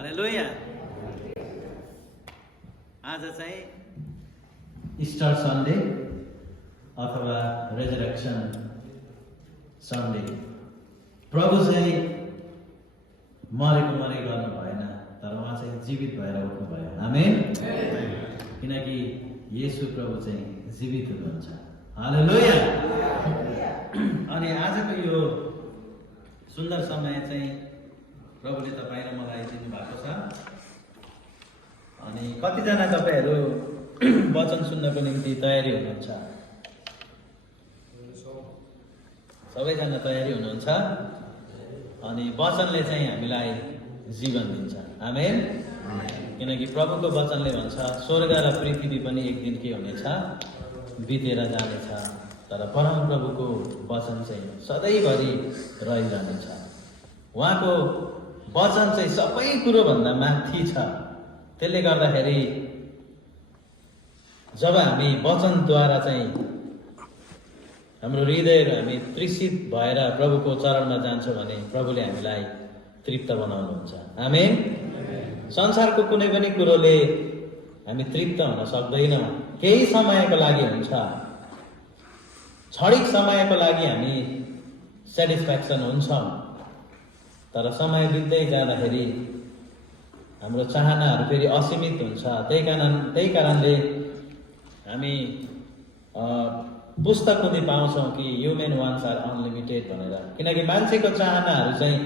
हालेलुया। आज चाहिँ Easter Sunday अथवा रेजरेक्सन सन्डे। प्रभु चाहिँ मरे गर्नु भएन, तर उहाँ चाहिँ जीवित भएर उठ्नु भयो। आमेन। किनकि येशू प्रभु चाहिँ जीवित हुनुहुन्छ। हालेलुया। अनि आजको यो सुन्दर समय चाहिँ प्रभुले तपाईँ र मलाई दिनुभएको छ। अनि कतिजना तपाईँहरू वचन सुन्नको निम्ति तयारी हुनुहुन्छ? सबैजना तयारी हुनुहुन्छ। अनि वचनले चाहिँ हामीलाई जीवन दिन्छ। आमेन। किनकि प्रभुको वचनले भन्छ स्वर्ग र पृथ्वी पनि एक दिन के हुनेछ, बितेर जानेछ, तर परम प्रभुको वचन चाहिँ सधैँभरि रहिरहनेछ। उहाँको वचन चाहिँ सबै कुरोभन्दा माथि छ। त्यसले गर्दाखेरि जब हामी वचनद्वारा चाहिँ हाम्रो हृदयहरू हामी तृषित भएर प्रभुको चरणमा जान्छौँ भने प्रभुले हामीलाई तृप्त बनाउनुहुन्छ। आमेन। संसारको कुनै पनि कुरोले हामी तृप्त हुन सक्दैनौँ। केही समयको लागि हुन्छ, क्षणिक समयको लागि हामी सेटिस्फ्याक्सन हुन्छौँ, तर समय बित्दै जाँदाखेरि हाम्रो चाहनाहरू फेरि असीमित हुन्छ। त्यही कारणले हामी पुस्तक पनि पाउँछौँ कि ह्युमन वान्स आर अनलिमिटेड भनेर। किनकि मान्छेको चाहनाहरू चाहिँ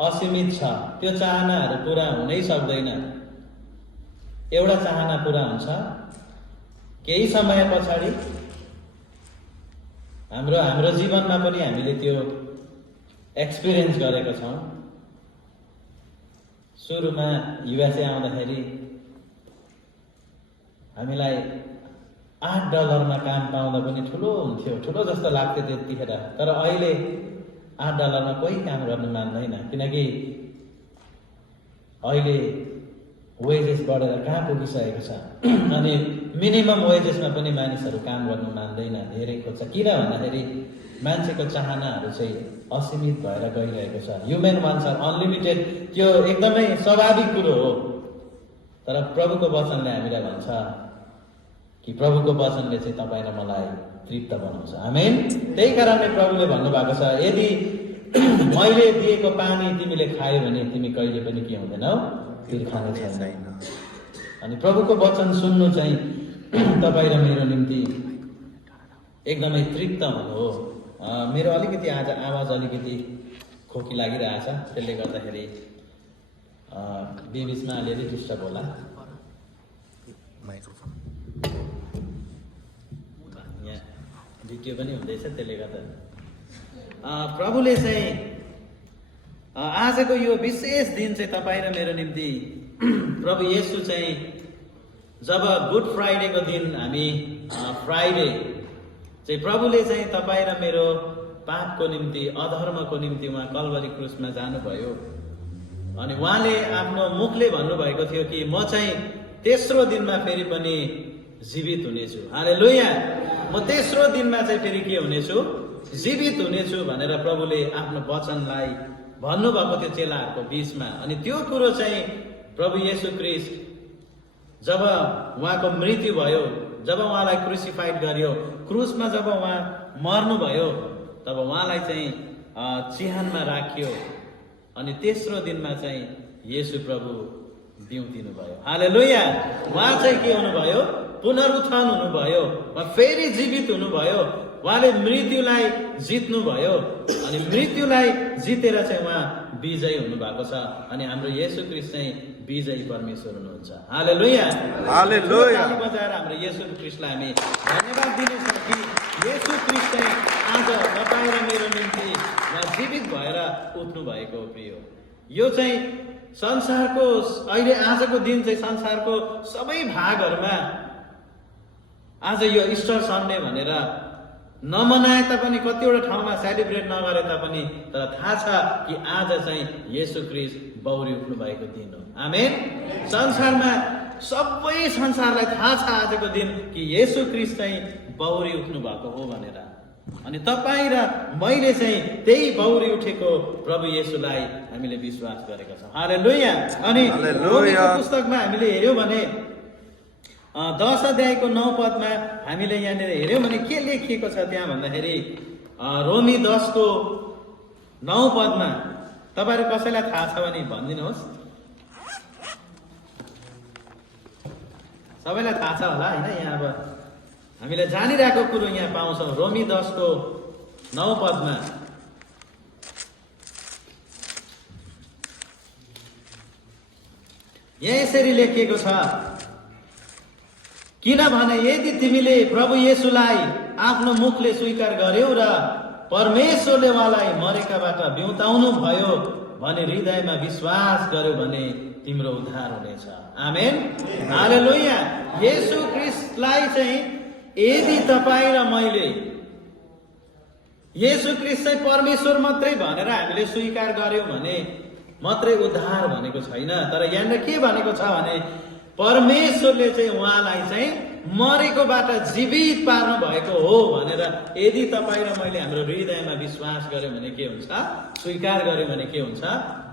असीमित छ, त्यो चाहनाहरू पुरा हुनै सक्दैन। एउटा चाहना पुरा हुन्छ केही समय पछाडि। हाम्रो जीवनमा पनि हामीले त्यो एक्सपिरियन्स गरेका छौँ। सुरुमा युएसए आउँदाखेरि हामीलाई $8 काम पाउँदा पनि ठुलो हुन्थ्यो, ठुलो जस्तो लाग्थ्यो त्यतिखेर। तर अहिले $8 कोही काम गर्नु मान्दैन। किनकि अहिले वेजेस बढेर कहाँ पुगिसकेको छ। अनि मिनिमम वेजेसमा पनि मानिसहरू काम गर्नु मान्दैन, धेरै खोज्छ। किन भन्दाखेरि मान्छेको चाहनाहरू चाहिँ असीमित भएर गइरहेको छ। ह्युमन वान्स आर अनलिमिटेड, त्यो एकदमै स्वाभाविक कुरो हो। तर प्रभुको वचनले हामीलाई भन्छ कि प्रभुको वचनले चाहिँ तपाईँ र मलाई तृप्त बनाउँछ। आमेन। त्यही कारणले प्रभुले भन्नुभएको छ, यदि मैले दिएको पानी तिमीले खायो भने तिमी कहिले पनि के हुँदैनौ, तिर्खाने छैन। अनि प्रभुको वचन सुन्नु चाहिँ तपाईँ र मेरो निम्ति एकदमै तृप्त हुनु हो। मेरो अलिकति आज आवाज अलिकति खोकी लागिरहेछ, त्यसले गर्दाखेरि बिचमा अलिअलि डिस्टर्ब होला। यहाँ भिडियो पनि हुँदैछ, त्यसले गर्दा प्रभुले चाहिँ आजको यो विशेष दिन चाहिँ तपाईँ र मेरो निम्ति प्रभु येशू चाहिँ जब गुड फ्राइडेको दिन हामी फ्राइडे चाहिँ प्रभुले चाहिँ तपाईँ र मेरो पापको निम्ति, अधर्मको निम्ति उहाँ कल्भरी क्रुसमा जानुभयो। अनि उहाँले आफ्नो मुखले भन्नुभएको थियो कि म चाहिँ तेस्रो दिनमा फेरि पनि जीवित हुनेछु। हालेलुया। म तेस्रो दिनमा चाहिँ फेरि के हुनेछु, जीवित हुनेछु भनेर प्रभुले आफ्नो वचनलाई भन्नुभएको थियो चेलाहरूको बीचमा। अनि त्यो कुरो चाहिँ प्रभु येशू ख्रीष्ट जब उहाँको मृत्यु भयो, जब उहाँलाई क्रुसिफाइड गरियो, क्रुसमा जब उहाँ मर्नुभयो, तब उहाँलाई चाहिँ चिहानमा राखियो। अनि तेस्रो दिनमा चाहिँ येशू प्रभु बिउतिनु भयो। हालेलुया। उहाँ चाहिँ के हुनुभयो, पुनरुत्थान हुनुभयो, उहाँ फेरि जीवित हुनुभयो। उहाँले मृत्युलाई जित्नुभयो अनि मृत्युलाई जितेर चाहिँ उहाँ विजयी हुनुभएको छ। अनि हाम्रो येशू ख्रीष्ट चाहिँ विजयी परमेश्वर हुनुहुन्छ। हालेलुया। हालेलुया। ताली बजाएर हाम्रो येशू ख्रीष्टलाई हामी धन्यवाद दिनेछौँ कि येशू ख्रीष्ट चाहिँ आज तपाईँ र मेरो निम्ति जीवित भएर उठ्नु भएको हो। प्रिय, यो चाहिँ संसारको अहिले आजको दिन चाहिँ संसारको सबै भागहरूमा आज यो इस्टर सन्डे भनेर नमनाए तापनि, कतिवटा ठाउँमा सेलिब्रेट नगरे तापनि, तर थाहा छ कि आज चाहिँ येशू ख्रीष्ट बौरी उठ्नु भएको दिन हो। आमेन। संसारमा सबै संसारलाई थाहा छ आजको दिन कि येशू ख्रीष्ट चाहिँ बौरी उठ्नु भएको हो भनेर। अनि तपाईँ र मैले चाहिँ त्यही बौरी उठेको प्रभु येशूलाई हामीले विश्वास गरेका छौँ। हालेलुया। अनि रोमीको पुस्तकमा हामीले हेर्यौँ भने 10 अध्यायको 9 पदमा हामीले यहाँनिर हेर्यौँ भने के लेखिएको छ त्यहाँ भन्दाखेरि रोमी 10 को 9 पदमा तपाईँहरू कसैलाई थाहा छ भने भनिदिनुहोस्। सबैलाई थाहा छ होला होइन? यहाँ अब हामीले जानिरहेको कुरो यहाँ पाउँछौँ। रोमी 10 को 9 पदमा यहाँ यसरी लेखिएको छ, किनभने यदि तिमीले प्रभु येशूलाई आफ्नो मुखले स्वीकार गर्यौ र परमेश्वरले उहाँलाई मरेकाबाट बिउताउनु भयो भने हृदयमा विश्वास गर्यो भने तिम्रो उद्धार हुनेछ। आमेन। हालेलुया। येशू ख्रीष्टलाई चाहिँ यदि तपाईँ र मैले येशू ख्रीष्ट चाहिँ परमेश्वर मात्रै भनेर हामीले स्वीकार गर्यौँ भने मात्रै उद्धार भनेको छैन। तर यहाँनिर के भनेको छ भने परमेश्वरले चाहिँ उहाँलाई चाहिँ मरेकोबाट जीवित पार्नु भएको हो भनेर यदि तपाईँ र मैले हाम्रो हृदयमा विश्वास गर्यौँ भने के हुन्छ? स्वीकार गर्यौँ भने के हुन्छ?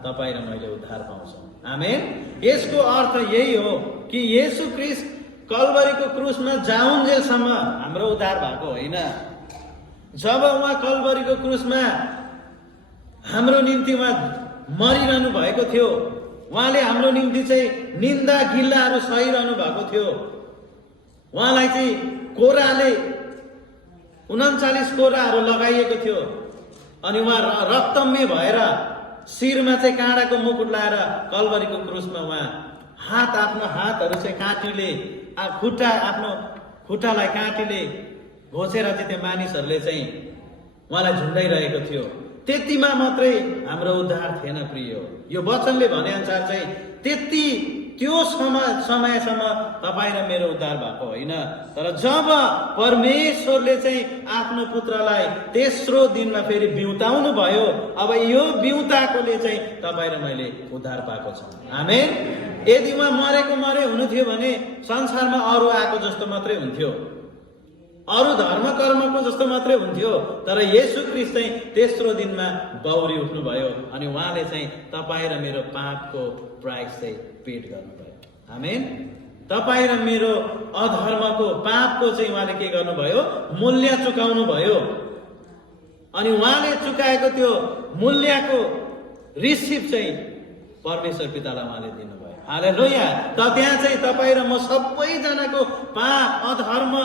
तपाईँ र मैले उद्धार पाउँछौँ। आमेन। यसको अर्थ यही हो कि येशू ख्रीष्ट कल्वरीको क्रुसमा जाउन्जेलसम्म हाम्रो उद्धार भएको होइन। जब उहाँ कल्वरीको क्रुसमा हाम्रो निम्ति उहाँ मरिरहनु भएको थियो, उहाँले हाम्रो निम्ति चाहिँ निन्दा गिल्लाहरू सहिरहनु भएको थियो। उहाँलाई चाहिँ कोराले 39 कोराहरू लगाइएको थियो अनि उहाँ रक्तम्य भएर शिरमा चाहिँ काँडाको मुकुट लाएर कल्वरीको क्रुसमा उहाँ आफ्नो हातहरू चाहिँ काँटीले आफ्नो खुट्टालाई काँटीले घोचेर चाहिँ त्यो मानिसहरूले चाहिँ उहाँलाई झुन्डाइरहेको थियो। त्यतिमा मात्रै हाम्रो उद्धार थिएन प्रिय। यो वचनले भने अनुसार चाहिँ त्यो समयसम्म तपाईँ र मेरो उद्धार भएको होइन। तर जब परमेश्वरले चाहिँ आफ्नो पुत्रलाई तेस्रो दिनमा फेरि बिउताउनु भयो, अब यो बिउताकोले चाहिँ तपाईँ र मैले उद्धार पाएको छौँ। आमेन। यदि उहाँ मरे हुनु थियो भने संसारमा अरू आएको जस्तो मात्रै हुन्थ्यो, अरू धर्म कर्मको जस्तो मात्रै हुन्थ्यो। तर येशू ख्रीष्ट चाहिँ तेस्रो दिनमा बौरी उठ्नुभयो अनि उहाँले चाहिँ तपाईँ र मेरो पापको प्राइस चाहिँ पेड गर्नुभयो। आमेन। तपाईँ र मेरो अधर्मको पापको चाहिँ उहाँले के गर्नुभयो? मूल्य चुकाउनु भयो। अनि उहाँले चुकाएको त्यो मूल्यको रिसिप्ट चाहिँ परमेश्वर पितालाई उहाँले दिनुभयो। हालेलुया। त त्यहाँ चाहिँ तपाईँ र म सबैजनाको पाप अधर्म,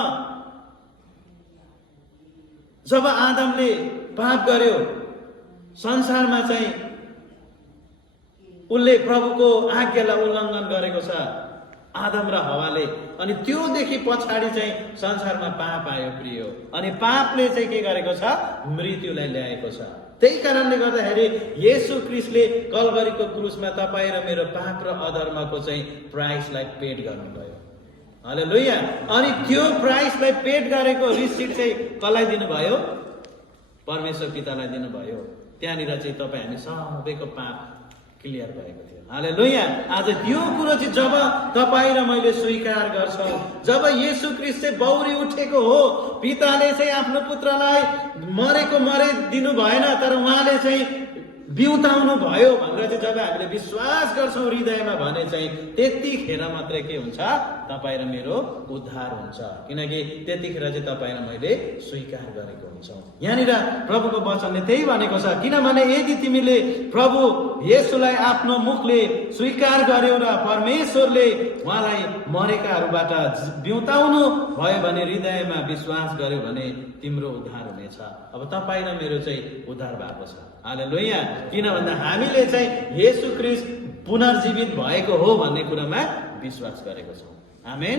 जब आदमले पाप गर्यो संसारमा चाहिँ उसले प्रभुको आज्ञालाई उल्लङ्घन गरेको छ आदम र हवाले। अनि त्योदेखि पछाडि चाहिँ संसारमा पाप आयो प्रिय। अनि पापले चाहिँ के गरेको छ? मृत्युलाई ल्याएको छ। त्यही कारणले गर्दाखेरि येशू ख्रीष्टले कल्वरीको क्रुसमा तपाईँ र मेरो पाप र अधर्मको चाहिँ प्राइसलाई पेड गर्नुभयो। हालेलुया। अनि त्यो प्राइसलाई पेड गरेको रिसिट चाहिँ कसलाई दिनुभयो? परमेश्वर पितालाई दिनुभयो। त्यहाँनिर चाहिँ तपाईँ हामी सबैको पाप क्लियर भएको थियो। हालेलुया। आज त्यो कुरो चाहिँ जब तपाईँ र मैले स्वीकार गर्छौँ, जब येशू ख्रीष्ट चाहिँ बौरी उठेको हो, पिताले चाहिँ आफ्नो पुत्रलाई मरे दिनु भएन तर उहाँले चाहिँ बिउताउनु भयो भनेर चाहिँ जब हामीले विश्वास गर्छौँ हृदयमा भने चाहिँ त्यतिखेर मात्रै के हुन्छ? तपाईँ र मेरो उद्धार हुन्छ। किनकि त्यतिखेर चाहिँ तपाईँ र मैले स्वीकार गरेको हुन्छौँ। यहाँनिर प्रभुको वचनले त्यही भनेको छ, किनभने यदि तिमीले प्रभु येशूलाई आफ्नो मुखले स्वीकार गर्यौ र परमेश्वरले उहाँलाई मरेकाहरूबाट बिउताउनु भयो भने हृदयमा विश्वास गर्यो भने तिम्रो उद्धार हुनेछ। अब तपाईँ र मेरो चाहिँ उद्धार भएको छ। हालेलुया। किन भन्दा हामीले चाहिँ येशू ख्रीष्ट पुनर्जीवित भएको हो भन्ने कुरामा विश्वास गरेको छौँ। आमेन।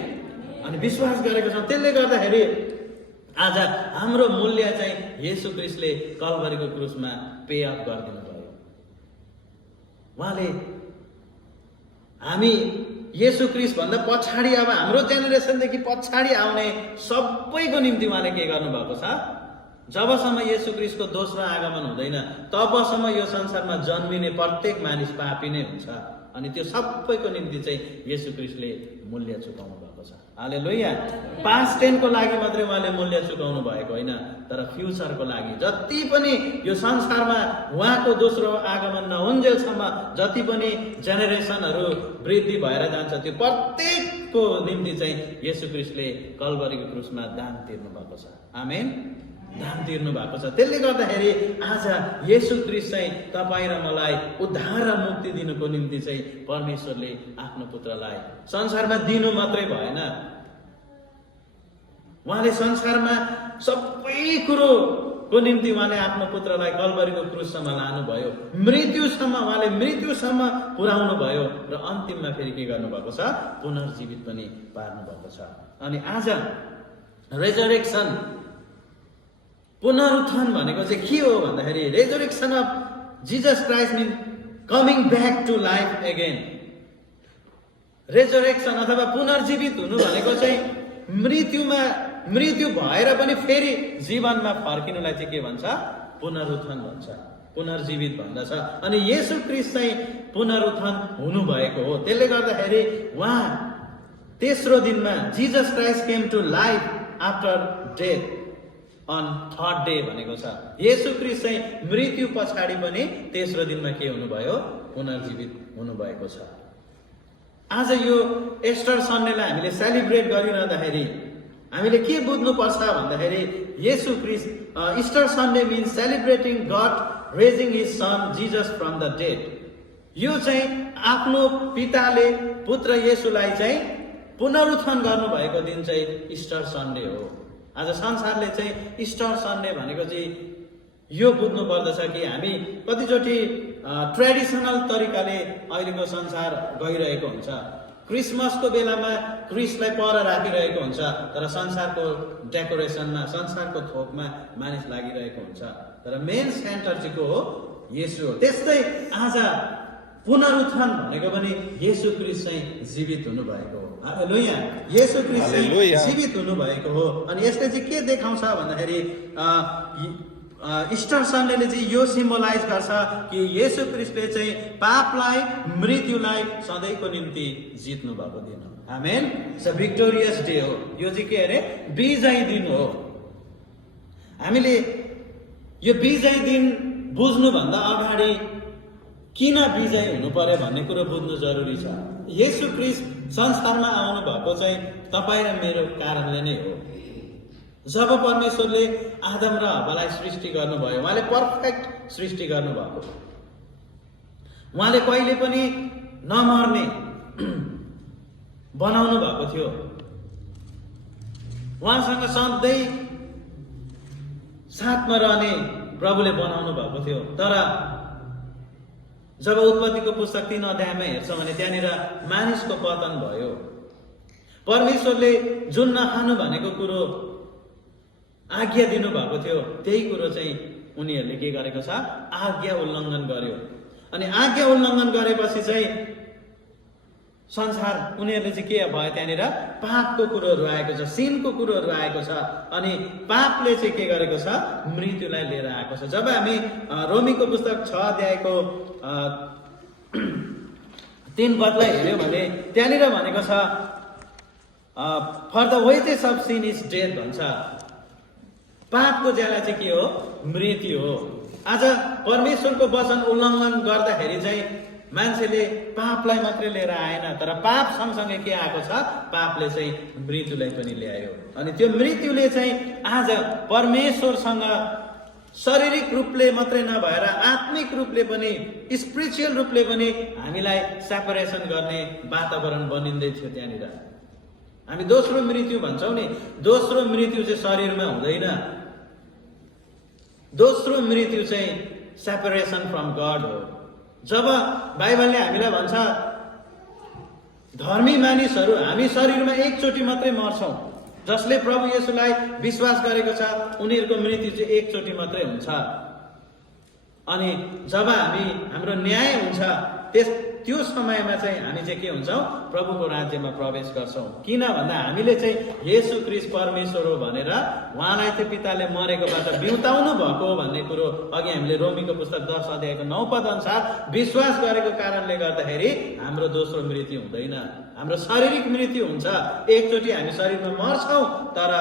अनि विश्वास गरेको छौँ, त्यसले गर्दाखेरि आज हाम्रो मूल्य चाहिँ येशू ख्रीष्टले कल्वरीको क्रुसमा पे अफ गरिदिनु भयो। उहाँले हामी येशू ख्रीष्ट भन्दा पछाडि अब हाम्रो जेनेरेसनदेखि पछाडि आउने सबैको निम्ति उहाँले के गर्नुभएको छ? जबसम्म येशू ख्रीष्टको दोस्रो आगमन हुँदैन तबसम्म यो संसारमा जन्मिने प्रत्येक मानिस पापी नै हुन्छ। अनि त्यो सबैको निम्ति चाहिँ येशू ख्रीष्टले मूल्य चुकाउनु भएको भएको छ। हालेलुया। पास्ट टेनको लागि मात्रै उहाँले मूल्य चुकाउनु भएको होइन, तर फ्युचरको लागि जति पनि यो संसारमा उहाँको दोस्रो आगमन नहुन्जेलसम्म जति पनि जेनेरेसनहरू वृद्धि भएर जान्छ, त्यो प्रत्येकको निम्ति चाहिँ येशू ख्रीष्टले कल्भरीको क्रुसमा दाम तिर्नु भएको छ। आमेन। दाम तिर्नु भएको छ। त्यसले गर्दाखेरि आज येशू ख्रीष्ट चाहिँ तपाईँ र मलाई उद्धार र मुक्ति दिनुको निम्ति चाहिँ परमेश्वरले आफ्नो पुत्रलाई संसारमा दिनु मात्रै भएन, उहाँले संसारमा सबै कुरोको निम्ति उहाँले आफ्नो पुत्रलाई कल्भरीको क्रुससम्म लानुभयो, मृत्युसम्म उहाँले मृत्युसम्म पुर्याउनु भयो र अन्तिममा फेरि के गर्नुभएको छ, पुनर्जीवित पनि पार्नु भएको छ। अनि आज रेजरेक्सन, पुनरुत्थान भनेको चाहिँ के हो भन्दाखेरि resurrection of Jesus Christ mean coming back to life again. Resurrection अथवा पुनर्जीवित हुनु भनेको चाहिँ मृत्यु भएर पनि फेरि जीवनमा फर्किनुलाई चाहिँ के भन्छ, पुनरुत्थान भन्छ, पुनर्जीवित भन्दछ। अनि येशू ख्रीष्ट चाहिँ पुनरुत्थान हुनुभएको हो। त्यसले गर्दाखेरि उहाँ तेस्रो दिनमा Jesus Christ came to life after death on third day भनेको छ। येशू ख्रीष्ट चाहिँ मृत्यु पछाडि पनि तेस्रो दिनमा के हुनुभयो, पुनर्जीवित हुनुभएको छ। आज यो एस्टर सन्डेलाई हामीले सेलिब्रेट गरिरहँदाखेरि हामीले के बुझ्नुपर्छ भन्दाखेरि येशू ख्रीष्ट, Easter Sunday means celebrating God raising his son Jesus from the dead. यो चाहिँ आफ्नो पिताले पुत्र येशूलाई चाहिँ पुनरुत्थान गर्नुभएको दिन चाहिँ इस्टर सन्डे हो। आज संसारले चाहिँ इस्टर सन्डे भनेको चाहिँ यो बुझ्नु पर्दछ कि हामी कतिचोटि ट्रेडिसनल तरिकाले अहिलेको संसार गइरहेको हुन्छ। क्रिसमसको बेलामा क्रिस्टलाई पर राखिरहेको हुन्छ, तर संसारको डेकोरेसनमा, संसारको थोकमा मानिस लागिरहेको हुन्छ, तर मेन सेन्टर चाहिँ को हो, येशू हो। त्यस्तै आज पुनरुत्थान भनेको पनि येशू ख्रीष्ट चाहिँ जीवित हुनुभएको हो। हालेलुया। येशू ख्रीष्ट चाहिँ जीवित हुनुभएको हो। अनि यसले चाहिँ के देखाउँछ भन्दाखेरि इस्टर सन्डेले चाहिँ यो सिम्बलाइज गर्छ कि येशू ख्रीष्टले चाहिँ पापलाई, मृत्युलाई सधैँको निम्ति जित्नु भएको दिन हो। आमेन। इट्स अ भिक्टोरियस डे हो। यो चाहिँ के अरे, विजयी दिन हो। हामीले यो विजयी दिन बुझ्नुभन्दा अगाडि किन विजयी हुनु पर्यो भन्ने कुरो बुझ्नु जरुरी छ। येशू ख्रीष्ट संसारमा आउनु भएको चाहिँ तपाईँ र मेरो कारणले नै हो। जब परमेश्वरले आदम र हव्वालाई सृष्टि गर्नुभयो, उहाँले पर्फेक्ट सृष्टि गर्नुभएको, उहाँले कहिले पनि नमर्ने बनाउनु भएको थियो, उहाँसँग सधैँ साथमा रहने प्रभुले बनाउनु भएको थियो। तर जब उत्पत्तिको पुस्तक 3 अध्यायमा हेर्छौँ भने त्यहाँनिर मानिसको पतन भयो। परमेश्वरले जुन नखानु भनेको कुरो आज्ञा दिनुभएको थियो, त्यही कुरो चाहिँ उनीहरूले के गरेको छ, आज्ञा उल्लङ्घन गर्यो। अनि आज्ञा उल्लङ्घन गरेपछि चाहिँ संसार, उनीहरूले चाहिँ के भयो, त्यहाँनिर पापको कुरोहरू आएको छ, सिनको कुरोहरू आएको छ। अनि पापले चाहिँ के गरेको छ, मृत्युलाई लिएर आएको छ। जब हामी रोमीको पुस्तक 6 अध्यायको 3 पदलाई हेऱ्यौँ भने त्यहाँनिर भनेको छ, for the wages of sin is death भन्छ। पापको ज्याला चाहिँ के हो, मृत्यु हो। आज परमेश्वरको वचन उल्लङ्घन गर्दाखेरि चाहिँ मान्छेले पापलाई मात्रै लिएर आएन, तर पाप सँगसँगै के आएको छ, पापले चाहिँ मृत्युलाई पनि ल्यायो। अनि त्यो मृत्युले चाहिँ आज परमेश्वरसँग शारीरिक रूपले मात्रै नभएर आत्मिक रूपले पनि, स्पिरिचुअल रूपले पनि हामीलाई सेपरेसन गर्ने वातावरण बनिँदै थियो। त्यहाँनिर हामी दोस्रो मृत्यु भन्छौँ नि, दोस्रो मृत्यु चाहिँ शरीरमा हुँदैन। दोस्रो मृत्यु चाहिँ सेपरेसन फ्रम गड हो। जब बाइबलले हामीलाई भन्छ धर्मी मानिसहरू हामी शरीरमा एकचोटि मात्रै मर्छौँ, जसले प्रभु येशूलाई विश्वास गरेको छ उनीहरूको मृत्यु चाहिँ एकचोटि मात्रै हुन्छ। अनि जब हाम्रो न्याय हुन्छ त्यो समयमा चाहिँ हामी चाहिँ के हुन्छौँ? प्रभुको राज्यमा प्रवेश गर्छौँ। किन भन्दा हामीले चाहिँ येशू ख्रीष्ट परमेश्वर हो भनेर उहाँलाई चाहिँ पिताले मरेकोबाट बिउताउनु भएको हो भन्ने कुरो अघि हामीले रोमीको पुस्तक 10 अध्यायको 9 पद अनुसार विश्वास गरेको कारणले गर्दाखेरि हाम्रो दोस्रो मृत्यु हुँदैन, हाम्रो शारीरिक मृत्यु हुन्छ। एकचोटि हामी शरीरमा मर्छौँ तर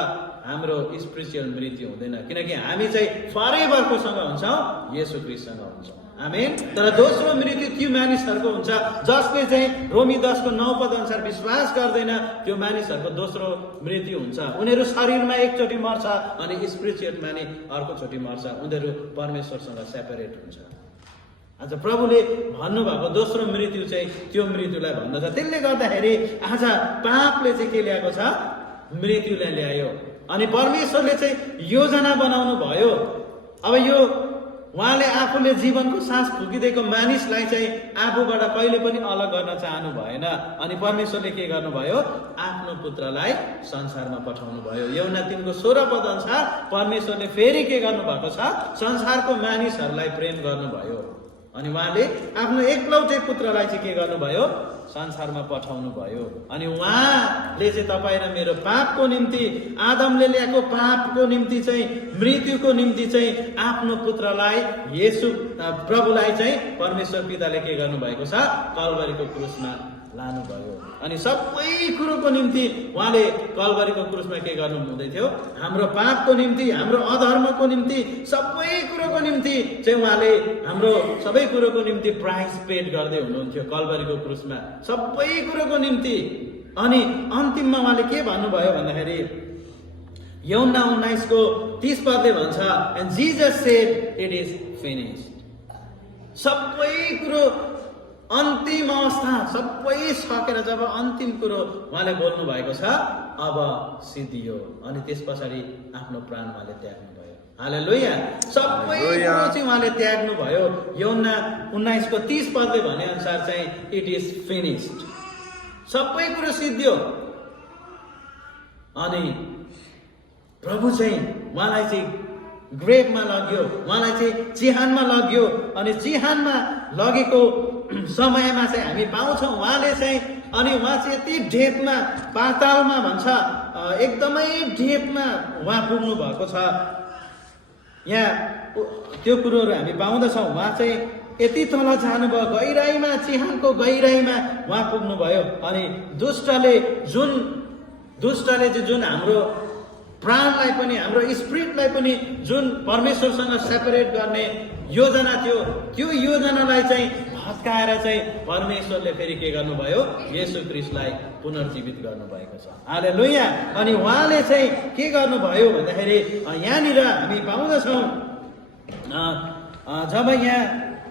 हाम्रो स्पिरिचुअल मृत्यु हुँदैन, किनकि हामी चाहिँ फरेभरकोसँग हुन्छौँ, येशू ख्रीष्टसँग हुन्छौँ। आमेन। तर दोस्रो मृत्यु त्यो मानिसहरूको हुन्छ जसले चाहिँ रोमी 10 को 9 पद अनुसार विश्वास गर्दैन, त्यो मानिसहरूको दोस्रो मृत्यु हुन्छ। उनीहरू शरीरमा एकचोटि मर्छ अनि स्पिरिचुअलमा नि अर्कोचोटि मर्छ, उनीहरू परमेश्वरसँग सेपरेट हुन्छ। आज प्रभुले भन्नुभएको दोस्रो मृत्यु चाहिँ त्यो मृत्युलाई भन्दछ। त्यसले गर्दाखेरि आज पापले चाहिँ के ल्याएको छ? मृत्युलाई ल्यायो। अनि परमेश्वरले चाहिँ योजना बनाउनु भयो। अब यो उहाँले आफूले जीवनको सास फुकिदिएको मानिसलाई चाहिँ आफूबाट कहिले पनि अलग गर्न चाहनु भएन। अनि परमेश्वरले के गर्नुभयो? आफ्नो पुत्रलाई संसारमा पठाउनु भयो। यूहन्ना 3 को 16 पद अनुसार परमेश्वरले फेरि के गर्नुभएको छ? संसारको मानिसहरूलाई प्रेम गर्नुभयो। अनि उहाँले आफ्नो एकलौटे पुत्रलाई चाहिँ के गर्नुभयो? संसारमा पठाउनु भयो। अनि उहाँले चाहिँ तपाईँ र मेरो पापको निम्ति, आदमले ल्याएको पापको निम्ति चाहिँ, मृत्युको निम्ति चाहिँ आफ्नो पुत्रलाई, येशू प्रभुलाई चाहिँ परमेश्वर पिताले के गर्नुभएको छ? कल्वरीको क्रुसमा लानुभयो। अनि सबै कुरोको निम्ति उहाँले कल्वरीको क्रुसमा के गर्नु हुँदै थियो? हाम्रो पापको निम्ति, हाम्रो अधर्मको निम्ति, सबै कुरोको निम्ति चाहिँ उहाँले हाम्रो सबै कुरोको निम्ति प्राइस पेड गर्दै हुनुहुन्थ्यो कल्वरीको क्रुसमा, सबै कुरोको निम्ति। अनि अन्तिममा उहाँले के भन्नुभयो भन्दाखेरि यूहन्ना 19 को 30 पदले भन्छ, and Jesus shed it is finished. सबै कुरो अन्तिम अवस्था सबै सकेर जब अन्तिम कुरो उहाँले बोल्नु भएको छ, अब सिद्धियो। अनि त्यस पछाडि आफ्नो प्राण उहाँले त्याग्नु भयो। हालेलुया। सबै कुरो चाहिँ उहाँले त्याग्नु भयो। यूहन्ना 19 को 30 पदले भने अनुसार चाहिँ इट इज फिनिश्ड। सबै कुरो सिद्धियो। अनि प्रभु चाहिँ उहाँलाई चाहिँ ग्रेभमा लग्यो, उहाँलाई चाहिँ चिहानमा लग्यो। अनि चिहानमा लगेको समयमा चाहिँ हामी पाउँछौँ उहाँले चाहिँ, अनि उहाँ चाहिँ यति डेपमा, पातालमा भन्छ, एकदमै डेपमा उहाँ पुग्नु भएको छ। यहाँ त्यो कुरोहरू हामी पाउँदछौँ। उहाँ चाहिँ यति तल जानुभयो, गहिराईमा, चिहानको गहिराईमा उहाँ पुग्नुभयो। अनि दुष्टले चाहिँ जुन हाम्रो प्राणलाई पनि, हाम्रो स्पिरिटलाई पनि जुन परमेश्वरसँग सेपरेट गर्ने योजना थियो, त्यो योजनालाई चाहिँ भत्काएर चाहिँ परमेश्वरले फेरि के गर्नुभयो? येशू ख्रीष्टलाई पुनर्जीवित गर्नुभएको छ। हालेलुया। अनि उहाँले चाहिँ के गर्नुभयो भन्दाखेरि यहाँनिर हामी पाउँदछौँ, जब यहाँ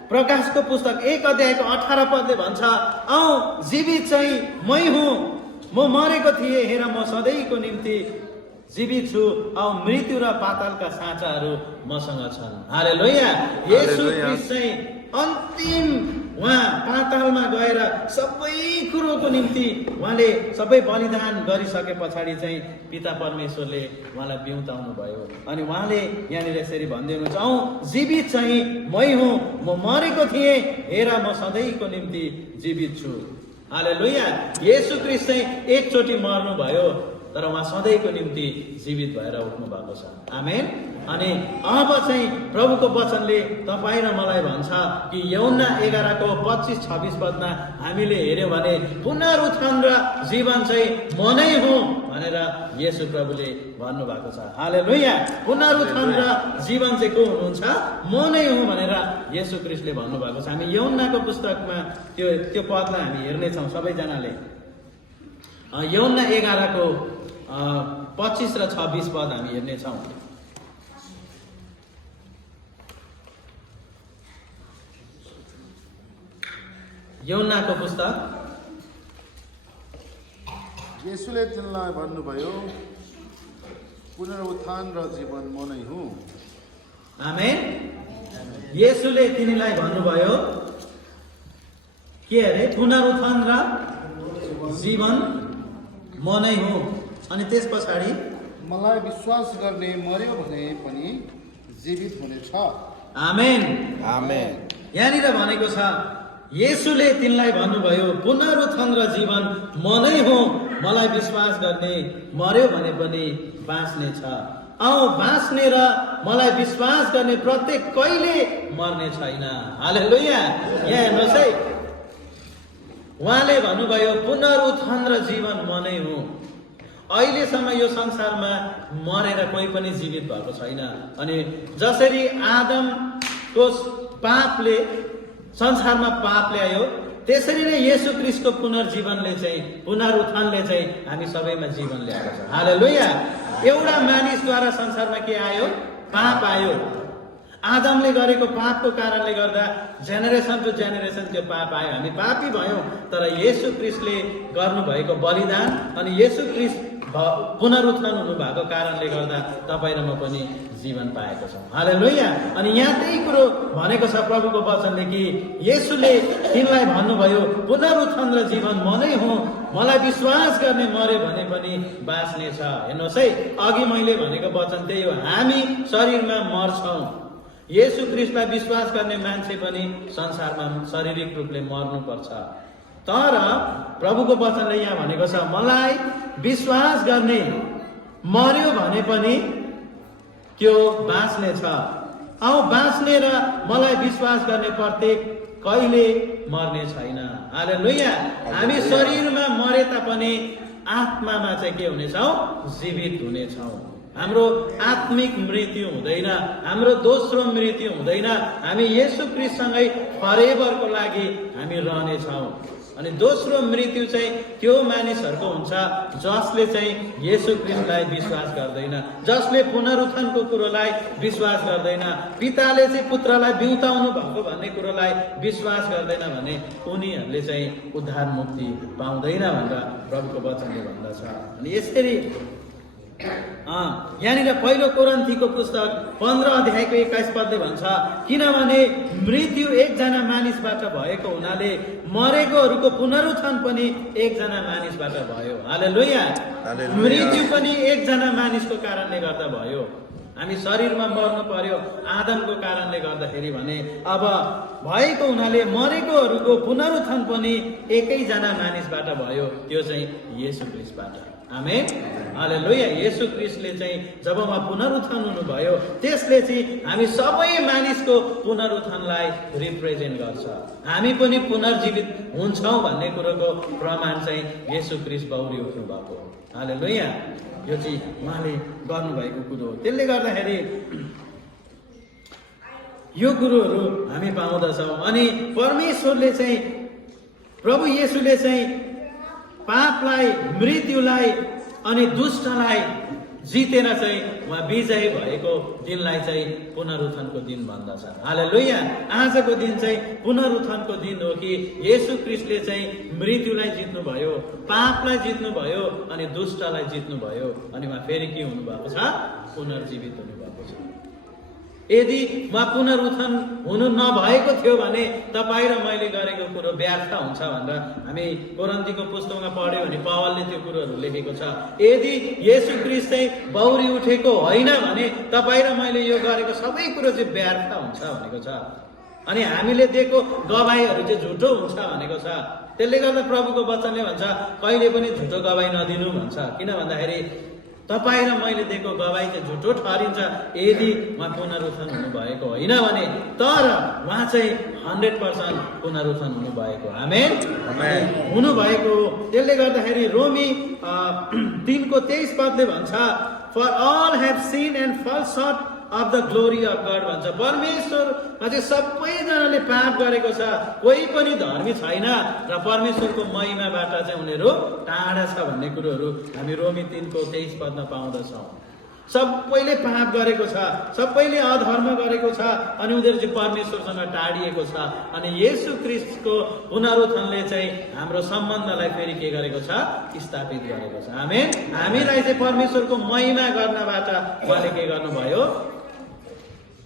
प्रकाशको पुस्तक 1 अध्यायको 18 पदले भन्छ, औ जीवित चाहिँ मै हुँ, म मरेको थिएँ, हेर म सधैँको निम्ति जीवित छु, औ मृत्यु र पातालका साँचाहरू मसँग छन्। हालेलुया। येशू ख्रीष्ट चाहिँ अन्तिम उहाँ पातालमा गएर सबै कुरोको निम्ति उहाँले सबै बलिदान गरिसके पछाडि चाहिँ पिता परमेश्वरले उहाँलाई बिउताउनु भयो। अनि उहाँले यहाँनिर यसरी भन्दै हुनुहुन्छ, औ जीवित चाहिँ मै हुँ, म मरेको थिएँ, हेर म सधैँको निम्ति जीवित छु। हालेलुया। येशू ख्रीष्ट चाहिँ एकचोटि मर्नु भयो तर उहाँ सधैँको निम्ति जीवित भएर उठ्नु भएको छ। आमेन। अनि अब चाहिँ प्रभुको वचनले तपाईँ र मलाई भन्छ कि यूहन्ना 11 को 25-26 पदमा हामीले हेर्यौँ भने पुनरुत्थान र जीवन चाहिँ म नै हुँ भनेर येशू प्रभुले भन्नुभएको छ। हालेलुया। पुनरुत्थान र जीवन चाहिँ को हुनुहुन्छ? म नै हुँ भनेर येशू ख्रीष्टले भन्नुभएको छ। हामी यूहन्नाको पुस्तकमा त्यो पदलाई हामी हेर्नेछौँ सबैजनाले। यूहन्ना 11 को 25 र 26 पद हामी हेर्नेछौँ। यूहन्नाको पुस्तक। येशूले तिनलाई भन्नुभयो, पुनरुत्थान र जीवन म नै हुँ। आमेन। येशूले तिनीलाई भन्नुभयो के अरे? पुनरुत्थान र जीवन म नै हुँ। अनि त्यस पछाडि मलाई विश्वास गर्ने मर्यो भने पनि जीवित हुनेछ। आमेन। आमेन। यहाँनिर भनेको छ येशूले तिनलाई भन्नुभयो, पुनरुत्थान र जीवन म नै हो, मलाई विश्वास गर्ने मर्यो भने पनि बाँच्ने छ। बाँच्ने र मलाई विश्वास गर्ने प्रत्येक कहिले मर्ने छैन। हालेलुया। यहाँ हेर्नुहोस् है, उहाँले भन्नुभयो पुनरुत्थान र जीवन म नै हुँ। अहिलेसम्म यो संसारमा मरेर कोही पनि जीवित भएको छैन। अनि जसरी आदमको पापले संसारमा पाप ल्यायो, त्यसरी नै येशू ख्रीष्टको पुनर्जीवनले चाहिँ, पुनरुत्थानले चाहिँ हामी सबैमा जीवन ल्याएको छ। हालेलुया। एउटा मानिसद्वारा संसारमा के आयो? पाप आयो। आदमले गरेको पापको कारणले गर्दा जेनेरेसन टु जेनेरेसन त्यो पाप आयो, हामी पापी भयौँ। तर येशू ख्रीष्टले गर्नुभएको बलिदान अनि येशू ख्रीष्ट पुनरुत्थान हुनुभएको कारणले गर्दा तपाईँ र म पनि जीवन पाएको छौँ। हालेलुया। अनि यहाँ त्यही कुरो भनेको छ प्रभुको वचनले कि येशूले तिनलाई भन्नुभयो, पुनरुत्थान र जीवन म नै हुँ, मलाई विश्वास गर्ने मर्यो भने पनि बाँच्ने छ। हेर्नुहोस् है, अघि मैले भनेको वचन त्यही हो, हामी शरीरमा मर्छौँ। येशू ख्रीष्टलाई विश्वास गर्ने मान्छे पनि संसारमा शारीरिक रूपले मर्नुपर्छ। तर प्रभुको वचनले यहाँ भनेको छ, मलाई विश्वास गर्ने मर्यो भने पनि त्यो बाँच्ने छ। बाँच्ने र मलाई विश्वास गर्ने प्रत्येक कहिले मर्ने छैन। हालेलुया। हामी शरीरमा मरे तापनि आत्मामा चाहिँ के हुनेछौँ? जीवित हुनेछौँ। हाम्रो आत्मिक मृत्यु हुँदैन, हाम्रो दोस्रो मृत्यु हुँदैन। हामी येशू ख्रीष्टसँगै फरेभरको लागि हामी रहनेछौँ। अनि दोस्रो मृत्यु चाहिँ त्यो मानिसहरूको हुन्छ जसले चाहिँ येशू ख्रीष्टलाई विश्वास गर्दैन, जसले पुनरुत्थानको कुरोलाई विश्वास गर्दैन, पिताले चाहिँ पुत्रलाई बिउताउनु भएको भन्ने कुरोलाई विश्वास गर्दैन भने उनीहरूले चाहिँ उद्धार मुक्ति पाउँदैन भनेर प्रभुको वचनले भन्दछ। अनि यसरी यहाँनिर पहिलो कोरिन्थीको पुस्तक 15 अध्यायको 21 पदले भन्छ, किनभने मृत्यु एकजना मानिसबाट भएको हुनाले मरेकोहरूको पुनरुत्थान पनि एकजना मानिसबाट भयो। हालेलुया। मृत्यु पनि एकजना मानिसको कारणले गर्दा भयो। हामी शरीरमा मर्नु पर्यो आदमको कारणले गर्दाखेरि भने अब भएको हुनाले मरेकोहरूको पुनरुत्थान पनि एकैजना मानिसबाट भयो, त्यो चाहिँ येशू ख्रीष्टबाट। आमेन। हालेलुया। येशू ख्रीष्टले चाहिँ जब उहाँ पुनरुत्थान हुनुभयो त्यसले चाहिँ हामी सबै मानिसको पुनरुत्थानलाई रिप्रेजेन्ट गर्छ। हामी पनि पुनर्जीवित हुन्छौँ भन्ने कुरोको प्रमाण चाहिँ येशू ख्रीष्ट बौरी उठ्नु भएको हो। हालेलुया। यो चाहिँ उहाँले गर्नुभएको कुरो हो। त्यसले गर्दाखेरि यो कुरोहरू हामी पाउँदछौँ। अनि परमेश्वरले चाहिँ, प्रभु येशूले चाहिँ पापलाई, मृत्युलाई अनि दुष्टलाई जितेर चाहिँ उहाँ विजयी भएको दिनलाई चाहिँ पुनरुत्थानको दिन भन्दछ। हालेलुया। आजको दिन चाहिँ पुनरुत्थानको दिन हो कि येशू ख्रीष्टले चाहिँ मृत्युलाई जित्नुभयो, पापलाई जित्नुभयो अनि दुष्टलाई जित्नुभयो। अनि उहाँ फेरि के हुनुभएको छ? पुनर्जीवित हुनुभएको छ। यदि उहाँ पुनरुत्थान हुनु नभएको थियो भने तपाईँ र मैले गरेको कुरो व्यर्थ हुन्छ भनेर हामी कोरिन्थीको पुस्तकमा पढ्यौँ भने पावलले त्यो कुरोहरू लेखेको छ। यदि येशू ख्रीष्ट चाहिँ बौरी उठेको होइन भने तपाईँ र मैले यो गरेको सबै कुरो चाहिँ व्यर्थ हुन्छ भनेको छ। अनि हामीले दिएको गवाईहरू चाहिँ झुटो हुन्छ भनेको छ। त्यसले गर्दा प्रभुको वचनले भन्छ कहिले पनि झुटो गवाई नदिनु भन्छ। किन भन्दाखेरि तपाईँ र मैले दिएको गवाई चाहिँ झुटो ठहरिन्छ यदि उहाँ पुनरुत्थान हुनुभएको होइन भने। तर उहाँ चाहिँ 100% पुनरुत्थान हुनुभएको। आमेन। हुनुभएको। त्यसले गर्दाखेरि रोमी 3:23 पदले भन्छ, for all have sinned and fall short of the glory of God भन्छ। परमेश्वरमा चाहिँ सबैजनाले पाप गरेको छ, कोही पनि धर्मी छैन र परमेश्वरको महिमाबाट चाहिँ उनीहरू टाढा छ भन्ने कुरोहरू हामी रोमी 3:23 पदमा पाउँदछौँ। सबैले पाप गरेको छ, सबैले अधर्म गरेको छ अनि उनीहरू चाहिँ परमेश्वरसँग टाढिएको छ। अनि येशू ख्रीष्टको पुनरुत्थानले चाहिँ हाम्रो सम्बन्धलाई फेरि के गरेको छ? स्थापित गरेको छ। आमेन। हामीलाई चाहिँ परमेश्वरको महिमा गर्नबाट उहाँले के गर्नुभयो?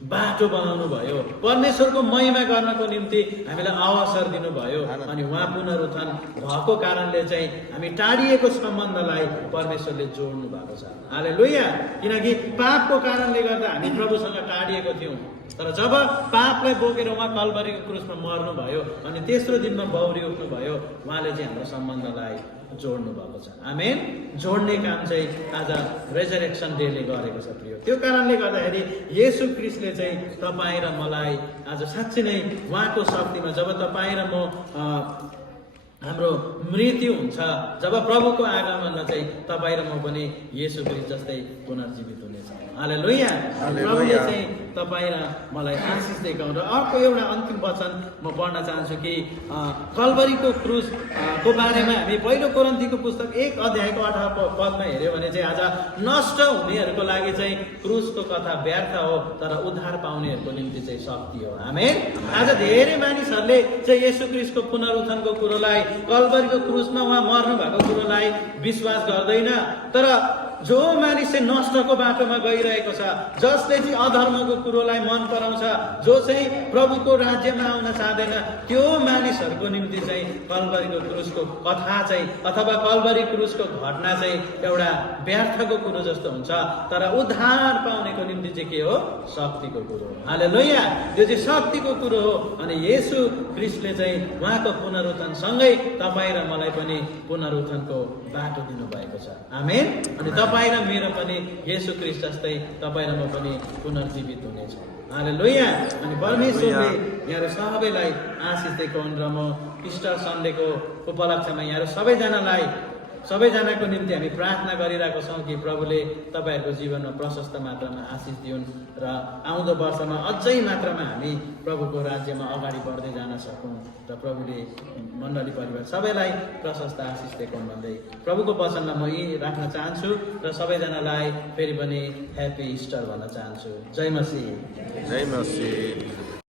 बाटो बनाउनु भयो, परमेश्वरको महिमा गर्नको निम्ति हामीलाई अवसर दिनुभयो। अनि उहाँ पुनरुत्थान भएको कारणले चाहिँ हामी टाढिएको सम्बन्धलाई परमेश्वरले जोड्नु भएको छ। हालेलुया। किनकि पापको कारणले गर्दा हामी प्रभुसँग टाढिएको थियौँ, तर जब पापलाई बोकेर उहाँ कल्भरीको क्रुसमा मर्नुभयो अनि तेस्रो दिनमा बौरी उठ्नुभयो, उहाँले चाहिँ हाम्रो सम्बन्धलाई जोड्नु भएको छ। आमेन। जोड्ने काम चाहिँ आज रेजरेक्सन डेले गरेको छ प्रिय। त्यो कारणले गर्दाखेरि येशू ख्रीष्टले चाहिँ तपाईँ र मलाई आज साँच्चै नै उहाँको शक्तिमा जब तपाईँ र म हाम्रो मृत्यु हुन्छ, जब प्रभुको आगमनमा चाहिँ तपाईँ र म पनि येशू ख्रीष्ट जस्तै पुनर्जीवित हुनेछौँ। हालेलुया। प्रभुले चाहिँ तपाईँ र मलाई आशिष देखाउँ। र अर्को एउटा अन्तिम वचन म पढ्न चाहन्छु कि कल्भरीको क्रुस को बारेमा हामी पहिलो कोरिन्थीको पुस्तक 1 अध्यायको 18 पदमा हेऱ्यो भने चाहिँ आज नष्ट हुनेहरूको लागि चाहिँ क्रुसको कथा व्यर्थ हो, तर उद्धार पाउनेहरूको निम्ति चाहिँ शक्ति हो। आमेन। आज धेरै मानिसहरूले चाहिँ येशू ख्रीष्टको पुनरुत्थानको कुरोलाई, कल्भरीको क्रुसमा उहाँ मर्नु भएको कुरोलाई विश्वास गर्दैन। तर जो मानिस चाहिँ नष्टको बाटोमा गइरहेको छ, जसले चाहिँ अधर्मको कुरोलाई मन पराउँछ, जो चाहिँ प्रभुको राज्यमा आउन चाहँदैन, त्यो मानिसहरूको निम्ति चाहिँ कल्भरीको क्रुसको कथा चाहिँ अथवा कल्भरी क्रुसको घटना चाहिँ एउटा व्यर्थको कुरो जस्तो हुन्छ। तर उद्धार पाउनेको निम्ति चाहिँ के हो? शक्तिको कुरो हो। हालेलुया। त्यो चाहिँ शक्तिको कुरो हो। अनि येशू ख्रीष्टले चाहिँ उहाँको पुनरुत्थानसँगै तपाईँ र मलाई पनि पुनरुत्थानको बाटो दिनुभएको छ। आमेन। अनि तपाईँ र मेरो पनि येशू ख्रीष्ट जस्तै तपाईँ र म पनि पुनर्जीवित हुनेछौँ। हालेलुया। अनि परमेश्वरले यहाँहरू सबैलाई आशिष देखाउन्। र म इस्टर सन्डेको उपलक्ष्यमा यहाँहरू सबैजनाको निम्ति हामी प्रार्थना गरिरहेको छौँ कि प्रभुले तपाईँहरूको जीवनमा प्रशस्त मात्रामा आशिष दिउन् र आउँदो वर्षमा अझै मात्रामा हामी प्रभुको राज्यमा अगाडि बढ्दै जान सकौँ र प्रभुले मण्डली परिवार सबैलाई प्रशस्त आशिष देखाउन् भन्दै प्रभुको वचनमा म यही राख्न चाहन्छु र सबैजनालाई फेरि पनि ह्याप्पी इस्टर भन्न चाहन्छु। जय मसीह। जय मसीह।